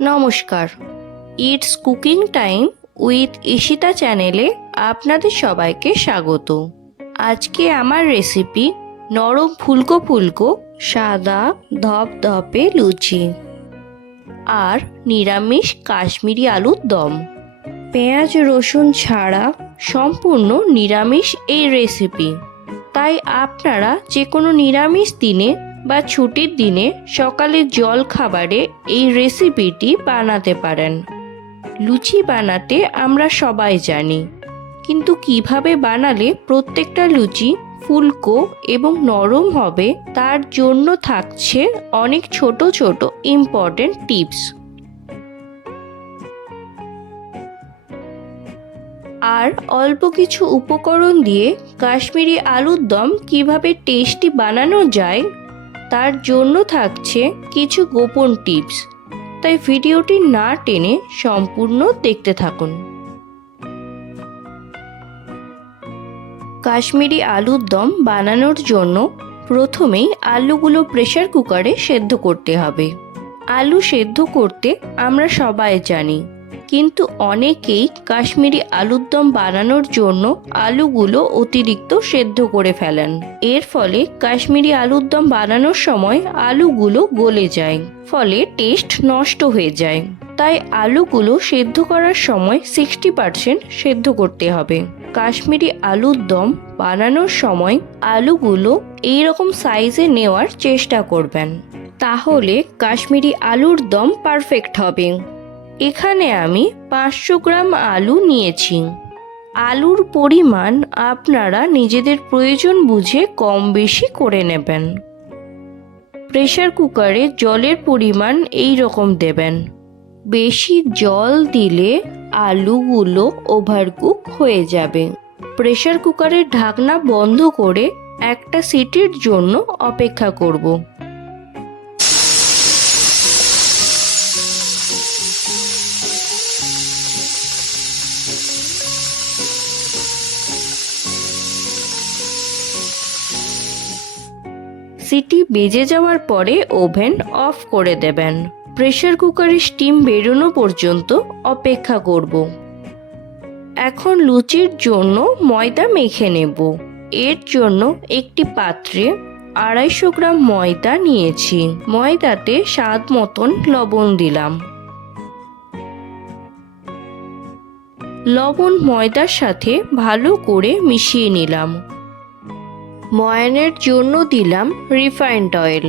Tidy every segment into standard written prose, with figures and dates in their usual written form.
নমস্কার, it's cooking time with Ishita চ্যানেলে আপনাদের সবাইকে স্বাগত। আজকে আমার রেসিপি নরম ফুলকো ফুলকো সাদা ধপধপে লুচি আর নিরামিষ কাশ্মীরি আলুর দম। পেঁয়াজ রসুন ছাড়া সম্পূর্ণ নিরামিষ এই রেসিপি, তাই আপনারা যে কোনো নিরামিষ দিনে বা ছুটির দিনে সকালের জল খাবারে এই রেসিপিটি বানাতে পারেন। লুচি বানাতে আমরা সবাই জানি, কিন্তু কিভাবে বানালে প্রত্যেকটা লুচি ফুলকো এবং নরম হবে তার জন্য থাকছে অনেক ছোট ছোট ইম্পর্টেন্ট টিপস। আর অল্প কিছু উপকরণ দিয়ে কাশ্মীরি আলুর দম কিভাবে টেস্টি বানানো যায় তার জন্য থাকছে কিছু গোপন টিপস, তাই ভিডিওটি না টেনে সম্পূর্ণ দেখতে থাকুন। কাশ্মীরি আলুর দম বানানোর জন্য প্রথমেই আলুগুলো প্রেসার কুকারে সেদ্ধ করতে হবে। আলু সেদ্ধ করতে আমরা সবাই জানি, কিন্তু অনেকেই কাশ্মীরি আলুর দম বানানোর জন্য আলুগুলো অতিরিক্ত সেদ্ধ করে ফেলেন। এর ফলে কাশ্মীরি আলুর দম বানানোর সময় আলুগুলো গলে যায়, ফলে টেস্ট নষ্ট হয়ে যায়। তাই আলুগুলো সেদ্ধ করার সময় 60% সেদ্ধ করতে হবে। কাশ্মীরি আলুর দম বানানোর সময় আলুগুলো এইরকম সাইজে নেওয়ার চেষ্টা করবেন, তাহলে কাশ্মীরি আলুর দম পারফেক্ট হবে। এখানে আমি 500 গ্রাম আলু নিয়েছি। আলুর পরিমাণ আপনারা নিজেদের প্রয়োজন বুঝে কম বেশি করে নেবেন। প্রেসার কুকারে জলের পরিমাণ এই রকম দেবেন। বেশি জল দিলে আলুগুলো ওভারকুক হয়ে যাবে। প্রেসার কুকারের ঢাকনা বন্ধ করে একটা সিটির জন্য অপেক্ষা করব। সিটি বেজে যাওয়ার পরে ওভেন অফ করে দেবেন। প্রেসার কুকারের স্টিম বেরোনো পর্যন্ত অপেক্ষা করব। এখন লুচির জন্য ময়দা মেখে নেব। এর জন্য একটি পাত্রে 250 গ্রাম ময়দা নিয়েছি। ময়দাতে স্বাদ মতন লবণ দিলাম। লবণ ময়দার সাথে ভালো করে মিশিয়ে নিলাম। ময়ানের জন্য দিলাম রিফাইন্ড অয়েল।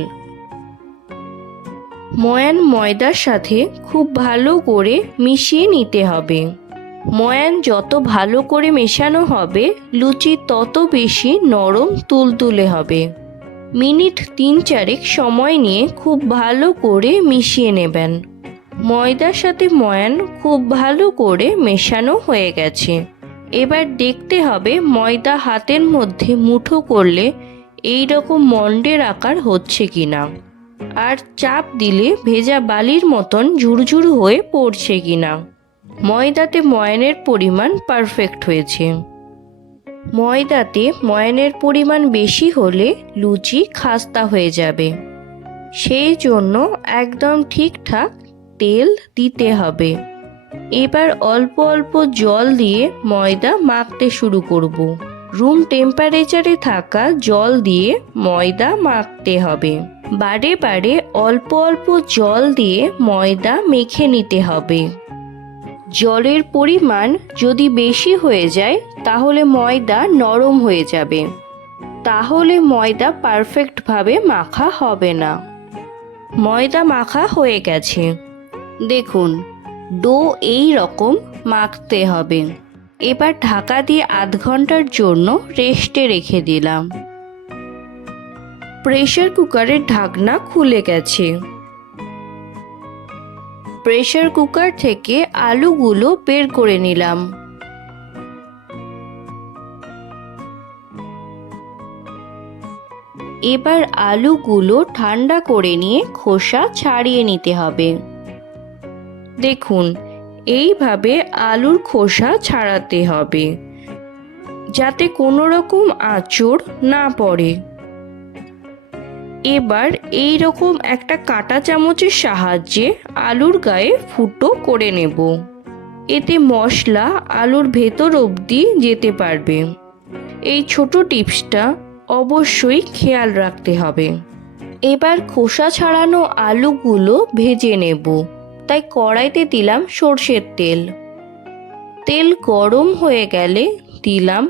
ময়ান ময়দার সাথে খুব ভালো করে মিশিয়ে নিতে হবে। ময়ান যত ভালো করে মেশানো হবে লুচি তত বেশি নরম তুলতুলে হবে। মিনিট 3-4 সময় নিয়ে খুব ভালো করে মিশিয়ে নেবেন। ময়দার সাথে ময়ান খুব ভালো করে মেশানো হয়ে গেছে। এবার দেখতে হবে ময়দা হাতের মধ্যে মুঠো করলে এই রকম মন্ডের আকার হচ্ছে কিনা, আর চাপ দিলে ভেজা বালির মতন ঝুরঝুর হয়ে পড়ছে কিনা। ময়দাতে ময়ানের পরিমাণ পারফেক্ট হয়েছে। ময়দাতে ময়ানের পরিমাণ বেশি হলে লুচি খাস্তা হয়ে যাবে, সেই জন্য একদম ঠিকঠাক তেল দিতে হবে। এবার অল্প অল্প জল দিয়ে ময়দা মাখতে শুরু করব। রুম টেম্পারেচারে থাকা জল দিয়ে ময়দা মাখতে হবে। বারে বারে অল্প অল্প জল দিয়ে ময়দা মেখে নিতে হবে। জলের পরিমাণ যদি বেশি হয়ে যায় তাহলে ময়দা নরম হয়ে যাবে, তাহলে ময়দা পারফেক্টভাবে মাখা হবে না। ময়দা মাখা হয়ে গেছে, দেখুন ডো এই রকম মাখতে হবে। এবার ঢাকা দিয়ে আধ ঘন্টার জন্য রেস্টে রেখে দিলাম। প্রেসার কুকারের ঢাকনা খুলে গেছে। প্রেসার কুকার থেকে আলুগুলো বের করে নিলাম। এবার আলুগুলো ঠান্ডা করে নিয়ে খোসা ছাড়িয়ে নিতে হবে। দেখুন এইভাবে আলুর খোসা ছাড়াতে হবে, যাতে কোনো রকম আঁচড় না পড়ে। এবার এই রকম একটা কাঁটা চামচের সাহায্যে আলুর গায়ে ফুটো করে নেব। এতে মশলা আলুর ভেতর অবধি যেতে পারবে। এই ছোট টিপসটা অবশ্যই খেয়াল রাখতে হবে। এবার খোসা ছাড়ানো আলুগুলো ভেজে নেব, তাই কড়াইতে দিলাম সর্ষের তেল। তেল গরম হয়ে গেলে দিলাম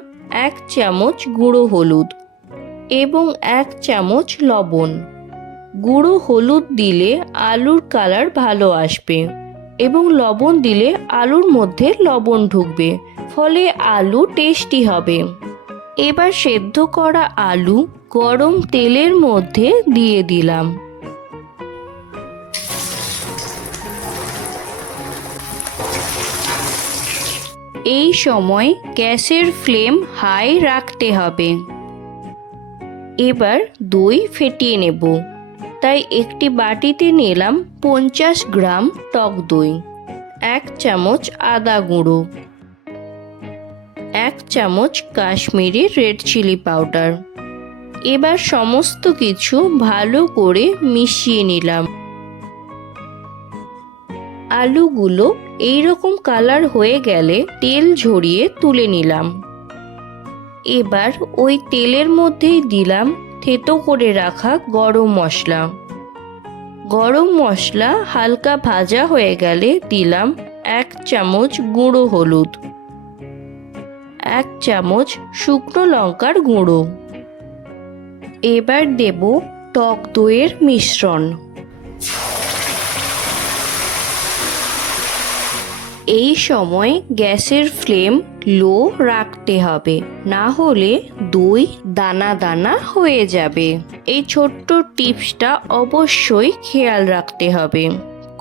1 চামচ গুঁড়ো হলুদ এবং 1 চামচ লবণ। গুঁড়ো হলুদ দিলে আলুর কালার ভালো আসবে এবং লবণ দিলে আলুর মধ্যে লবণ ঢুকবে, ফলে আলু টেস্টি হবে। এবার সেদ্ধ করা আলু গরম তেলের মধ্যে দিয়ে দিলাম। এই সময় গ্যাসের ফ্লেম হাই রাখতে হবে। এবার দই ফেটিয়ে নেব, তাই একটি বাটিতে নিলাম 50 গ্রাম টক দই, 1 চামচ আদা গুঁড়ো, 1 চামচ কাশ্মীরি রেড চিলি পাউডার। এবার সমস্ত কিছু ভালো করে মিশিয়ে নিলাম। আলুগুলো এইরকম কালার হয়ে গেলে তেল ঝরিয়ে তুলে নিলাম। এবার ওই তেলের মধ্যেই দিলাম থেতো করে রাখা গরম মশলা। গরম মশলা হালকা ভাজা হয়ে গেলে দিলাম 1 চামচ গুঁড়ো হলুদ, 1 চামচ শুকনো লঙ্কার গুঁড়ো। এবার দেব টক দইয়ের মিশ্রণ। এই সময় গ্যাসের ফ্লেম লো রাখতে হবে, না হলে দই দানা দানা হয়ে যাবে। এই ছোট্ট টিপসটা অবশ্যই খেয়াল রাখতে হবে।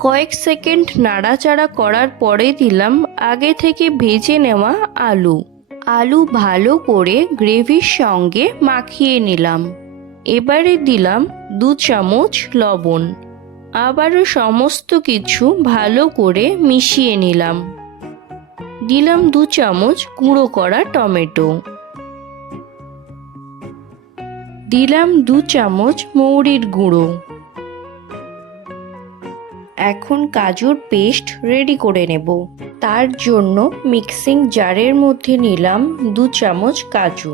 কয়েক সেকেন্ড নাড়াচাড়া করার পরে দিলাম আগে থেকে ভেজে নেওয়া আলু। আলু ভালো করে গ্রেভির সঙ্গে মাখিয়ে নিলাম। এবারে দিলাম 2 চামচ লবণ। আবারও সমস্ত কিছু ভালো করে মিশিয়ে নিলাম। দিলাম 2 চামচ গুঁড়ো করা টমেটো। দিলাম 2 চামচ মৌরির গুঁড়ো। এখন কাজুর পেস্ট রেডি করে নেব। তার জন্য মিক্সিং জারের মধ্যে নিলাম 2 চামচ কাজু।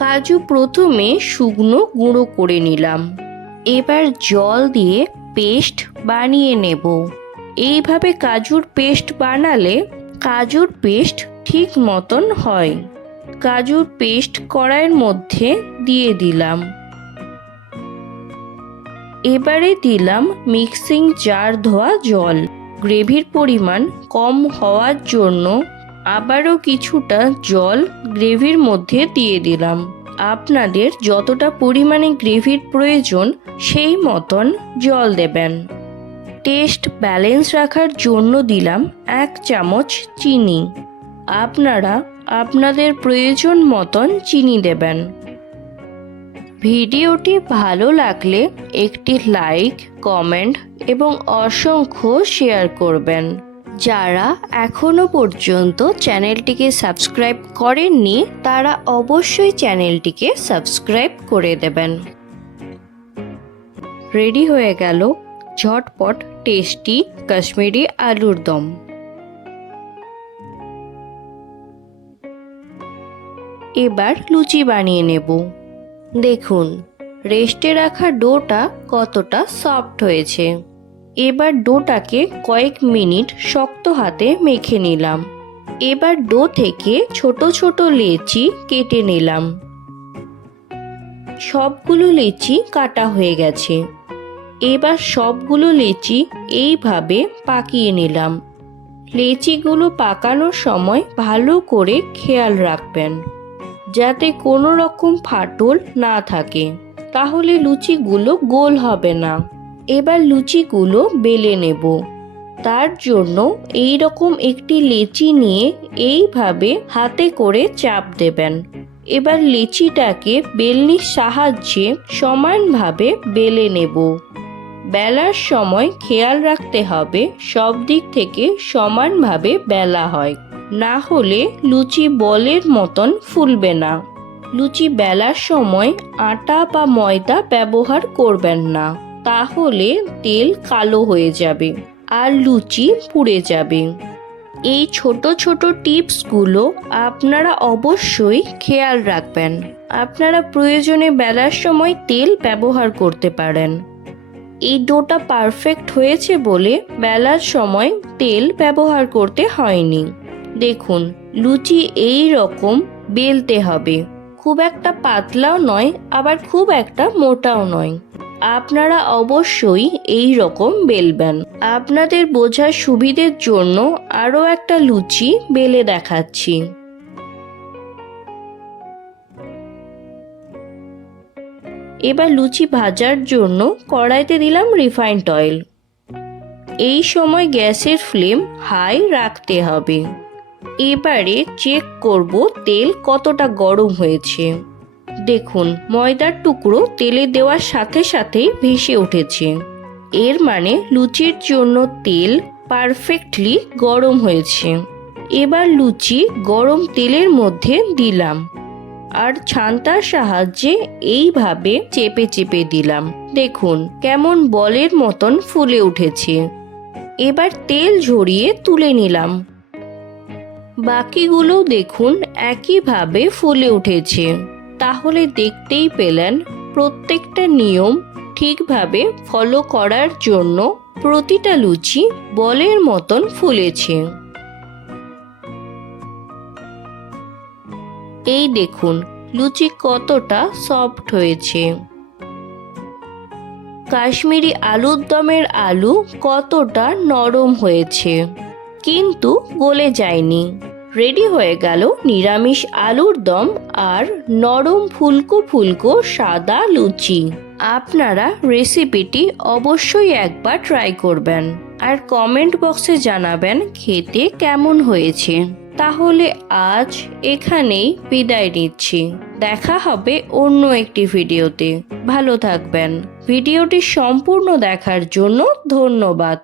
কাজু প্রথমে শুকনো গুঁড়ো করে নিলাম। এবার জল দিয়ে পেস্ট বানিয়ে নেব। এইভাবে কাজুর পেস্ট বানালে কাজুর পেস্ট ঠিক মতন হয়। কাজুর পেস্ট কড়াইয়ের মধ্যে দিয়ে দিলাম। এবারে দিলাম মিক্সিং জার ধোয়া জল। গ্রেভির পরিমাণ কম হওয়ার জন্য আবারও কিছুটা জল গ্রেভির মধ্যে দিয়ে দিলাম। আপনাদের যতটা পরিমাণে গ্রেভির প্রয়োজন সেই মতন জল দেবেন। টেস্ট ব্যালেন্স রাখার জন্য দিলাম 1 চামচ চিনি। আপনারা আপনাদের প্রয়োজন মতন চিনি দেবেন। ভিডিওটি ভালো লাগলে একটি লাইক, কমেন্ট এবং অসংখ্য শেয়ার করবেন। যারা এখনো পর্যন্ত চ্যানেলটিকে সাবস্ক্রাইব করেননি তারা অবশ্যই চ্যানেলটিকে সাবস্ক্রাইব করে দেবেন। রেডি হয়ে গেল ঝটপট টেস্টি কাশ্মীরি আলুর দম। এবার লুচি বানিয়ে নেব। দেখুন রেস্টে রাখা ডোটা কতটা সফট হয়েছে। এবার ডোটাকে কয়েক মিনিট শক্ত হাতে মেখে নিলাম। এবার ডো থেকে ছোট ছোট লেচি কেটে নিলাম। সবগুলো লেচি কাটা হয়ে গেছে। এবার সবগুলো লেচি এইভাবে পাকিয়ে নিলাম। লেচিগুলো পাকানোর সময় ভালো করে খেয়াল রাখবেন যাতে কোনো রকম ফাটল না থাকে, তাহলে লুচিগুলো গোল হবে না। এবার লুচিগুলো বেলে নেব। তার জন্য এই রকম একটি লেচি নিয়ে এইভাবে হাতে করে চাপ দেবেন। এবার লেচিটাকে বেলনির সাহায্যে সমানভাবে বেলে নেব। বেলার সময় খেয়াল রাখতে হবে সব দিক থেকে সমানভাবে বেলা হয়, না হলে লুচি বলের মতন ফুলবে না। লুচি বেলার সময় আটা বা ময়দা ব্যবহার করবেন না, তাহলে তেল কালো হয়ে যাবে আর লুচি পুড়ে যাবে। এই ছোট ছোট টিপসগুলো আপনারা অবশ্যই খেয়াল রাখবেন। আপনারা প্রয়োজনে বেলার সময় তেল ব্যবহার করতে পারেন। এই ডোটা পারফেক্ট হয়েছে বলে বেলার সময় তেল ব্যবহার করতে হয়নি। দেখুন, লুচি এই রকম বেলতে হবে, খুব একটা পাতলাও নয় আবার খুব একটা মোটাও নয়। আপনারা অবশ্যই এই রকম বেলবেন। আপনাদের বোঝার সুবিধের জন্য আরও একটা লুচি বেলে দেখাচ্ছি। এবার লুচি ভাজার জন্য কড়াইতে দিলাম রিফাইন্ড অয়েল। এই সময় গ্যাসের ফ্লেম হাই রাখতে হবে। এবারে চেক করব তেল কতটা গরম হয়েছে। দেখুন, ময়দার টুকরো তেলে দেওয়ার সাথে সাথেই ভেসে উঠেছে। এর মানে লুচির জন্য তেল পারফেক্টলি গরম হয়েছে। এবার লুচি গরম তেলের মধ্যে দিলাম আর ছান্তার সাহায্যে এইভাবে চেপে চেপে দিলাম। দেখুন কেমন বলের মতন ফুলে উঠেছে। এবার তেল ঝরিয়ে তুলে নিলাম। বাকিগুলো দেখুন একইভাবে ফুলে উঠেছে। তাহলে দেখতেই পেলেন প্রত্যেকটা নিয়ম ঠিকভাবে ফলো করার জন্য প্রতিটা লুচি বলের মতন ফুলেছে। এই দেখুন লুচি কতটা সফট হয়েছে। কাশ্মীরি আলুর দমের আলু কতটা নরম হয়েছে, কিন্তু গলে যায়নি। রেডি হয়ে গেল নিরামিষ আলুর দম আর নরম ফুলকো ফুলকো সাদা লুচি। আপনারা রেসিপিটি অবশ্যই একবার ট্রাই করবেন আর কমেন্ট বক্সে জানাবেন খেতে কেমন হয়েছে। তাহলে আজ এখানেই বিদায় নিচ্ছি। দেখা হবে অন্য একটি ভিডিওতে। ভালো থাকবেন। ভিডিওটি সম্পূর্ণ দেখার জন্য ধন্যবাদ।